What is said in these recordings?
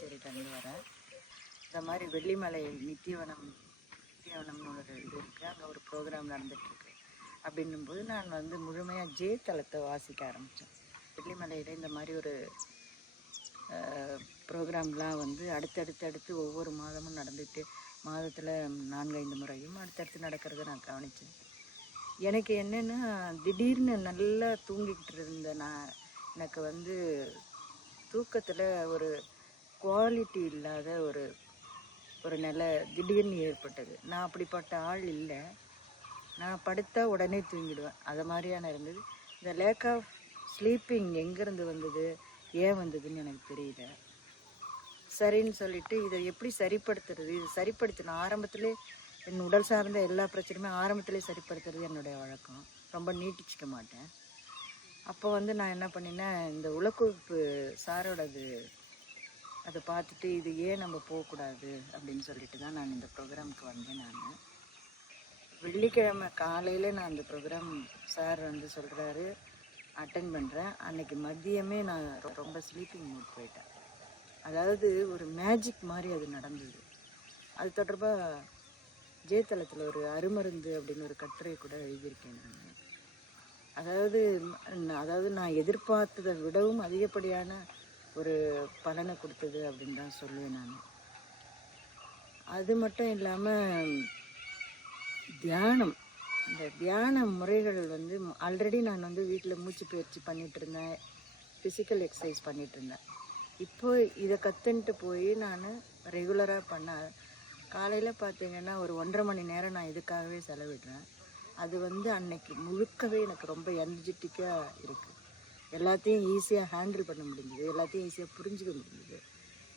பாண்டிச்சேரியிலேருந்து வரேன். இந்த மாதிரி வெள்ளிமலை நித்தியவனம்னு ஒரு இது இருக்குது, அங்கே ஒரு ப்ரோக்ராம் நடந்துகிட்ருக்கு. அப்படின்னும்போது நான் வந்து முழுமையாக ஜே தளத்தை வாசிக்க ஆரம்பித்தேன். வெள்ளிமலையில் இந்த மாதிரி ஒரு ப்ரோக்ராம்லாம் வந்து அடுத்தடுத்து ஒவ்வொரு மாதமும் நடந்துட்டு மாதத்தில் 4-5 முறையும் அடுத்தடுத்து நடக்கிறத நான் கவனித்தேன். எனக்கு என்னென்னா, திடீர்னு நல்லா தூங்கிக்கிட்டு இருந்த எனக்கு வந்து தூக்கத்தில் ஒரு குவாலிட்டி இல்லாத ஒரு நிலை திடீர்னு ஏற்பட்டது. நான் அப்படிப்பட்ட ஆள் இல்லை. நான் படுத்தா உடனே தூங்கிடுவேன். அது மாதிரியான இருந்தது. இந்த லேக் ஆஃப் ஸ்லீப்பிங் எங்கேருந்து வந்தது, ஏன் வந்ததுன்னு எனக்கு தெரியல. சரின்னு சொல்லிட்டு இதை எப்படி சரிப்படுத்துறது, இது சரிப்படுத்தின ஆரம்பத்திலே என் உடல் சார்ந்த எல்லா பிரச்சனையுமே ஆரம்பத்திலே சரிப்படுத்துறது என்னுடைய வழக்கம். ரொம்ப நீட்டிச்சிக்க மாட்டேன். அப்போ வந்து நான் என்ன பண்ணினேன், இந்த உலக்குவிப்பு சாரோடது அதை பார்த்துட்டு இது ஏன் நம்ம போகக்கூடாது அப்படின்னு சொல்லிட்டு தான் நான் இந்த ப்ரோக்ராமுக்கு வந்தேன். நான் வெள்ளிக்கிழமை காலையில் நான் அந்த ப்ரோக்ராம் சார் வந்து சொல்கிறாரு, அட்டன் பண்ணுறேன். அன்றைக்கி மதியமே நான் ரொம்ப ஸ்லீப்பிங் மூட் போயிட்டேன். அதாவது ஒரு மேஜிக் மாதிரி அது நடந்தது. அது தொடர்பாக ஜேதளத்தில் ஒரு அருமருந்து அப்படின்னு ஒரு கட்டுரை கூட எழுதியிருக்கேன் நான். அதாவது நான் எதிர்பார்த்ததை விடவும் அதிகப்படியான ஒரு பலனை கொடுத்தது அப்படின்னு தான் சொல்லுவேன் நான். அது மட்டும் இல்லாமல் தியானம், இந்த தியான முறைகள் வந்து ஆல்ரெடி நான் வந்து வீட்டில் மூச்சு பயிற்சி பண்ணிகிட்டு இருந்தேன், ஃபிசிக்கல் எக்ஸசைஸ் பண்ணிகிட்டு இருந்தேன். இப்போ இதை கற்றுன்ட்டு போய் நான் ரெகுலராக பண்ண காலையில் பார்த்திங்கன்னா ஒரு 1.5 மணி நேரம் நான் இதுக்காகவே செலவிடுறேன். அது வந்து அன்னைக்கு முழுக்கவே எனக்கு ரொம்ப எனர்ஜெட்டிக்காக இருக்குது. எல்லாத்தையும் ஈஸியாக ஹேண்டில் பண்ண முடிஞ்சுது, எல்லாத்தையும் ஈஸியாக புரிஞ்சுக்க முடிஞ்சுது.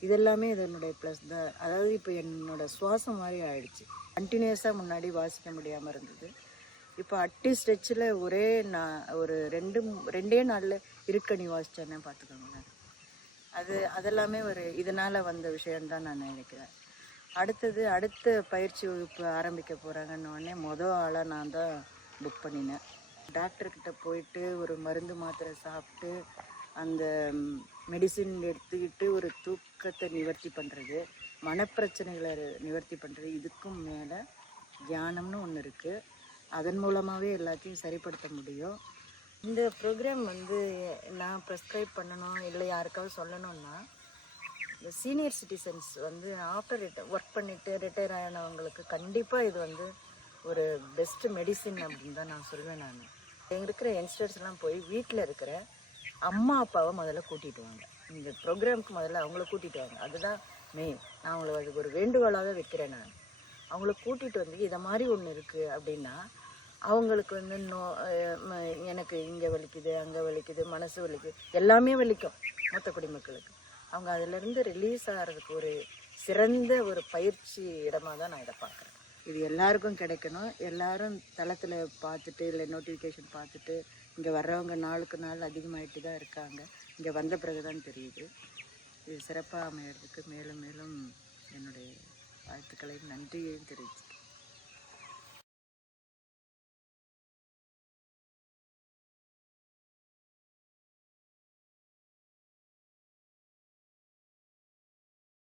இதெல்லாமே இதனுடைய ப்ளஸ் தான். அதாவது இப்போ என்னோடய சுவாசம் மாதிரி ஆயிடுச்சு. கண்டினியூஸாக முன்னாடி வாசிக்க முடியாமல் இருந்தது. இப்போ அட்டி ஸ்ட்ரெச்சில் ஒரு 2 நாளில் இருக்கணி வாசித்தேன்னே பார்த்துக்கோங்களேன். அதெல்லாமே இதனால் வந்த விஷயம்தான் நான் நினைக்கிறேன். அடுத்த பயிற்சி வகுப்பு ஆரம்பிக்க போகிறாங்கன்னொடனே ஆளாக நான் தான் புக் பண்ணினேன். டாக்டர்கிட்ட போயிட்டு ஒரு மருந்து மாத்திரை சாப்பிட்டு அந்த மெடிசின் எடுத்துக்கிட்டு ஒரு தூக்கத்தை நிவர்த்தி பண்ணுறது, மனப்பிரச்சனைகளை நிவர்த்தி பண்ணுறது, இதுக்கும் மேலே தியானம்னு ஒன்று இருக்குது. அதன் மூலமாகவே எல்லாத்தையும் சரிப்படுத்த முடியும். இந்த ப்ரோக்ராம் வந்து நான் ப்ரெஸ்கிரைப் பண்ணணும் இல்லை யாருக்காவது சொல்லணும்னா, இந்த சீனியர் சிட்டிசன்ஸ் வந்து ஆஃப்டர் ஒர்க் பண்ணிவிட்டு ரிட்டையர் ஆனவங்களுக்கு கண்டிப்பாக இது வந்து ஒரு பெஸ்ட்டு மெடிசின் அப்படின்னு தான் நான் சொல்வேன். நான் எங்கே இருக்கிற யங்ஸ்டர்ஸ்லாம் போய் வீட்டில் இருக்கிற அம்மா அப்பாவை முதல்ல கூட்டிகிட்டு வாங்க. இந்த ப்ரோக்ராமுக்கு முதல்ல அவங்கள கூட்டிகிட்டு வாங்க. அதுதான் மெயின். நான் அவங்கள அதுக்கு ஒரு வேண்டுகோளாக வைக்கிறேன். நான் அவங்கள கூட்டிகிட்டு வந்து இதை மாதிரி ஒன்று இருக்குது அப்படின்னா அவங்களுக்கு வந்து எனக்கு இங்கே வலிக்குது, அங்கே வலிக்குது, மனசு வலிக்குது, எல்லாமே வலிக்கும் மூத்த குடிமக்களுக்கு. அவங்க அதிலேருந்து ரிலீஸ் ஆகிறதுக்கு ஒரு சிறந்த ஒரு பயிற்சி இடமாக தான் நான் இதை பார்க்குறேன். இது எல்லாருக்கும் கிடைக்கணும். எல்லாரும் தளத்தில் பார்த்துட்டு இல்லை நோட்டிஃபிகேஷன் பார்த்துட்டு இங்கே வர்றவங்க நாளுக்கு நாள் அதிகமாகிட்டு தான் இருக்காங்க. இங்கே வந்த பிறகு தான் தெரியுது. இது சிறப்பாக அமையிறதுக்கு மேலும் மேலும் என்னுடைய வாழ்த்துக்களையும் நன்றியையும் தெரிவிச்சுக்கிறேன்.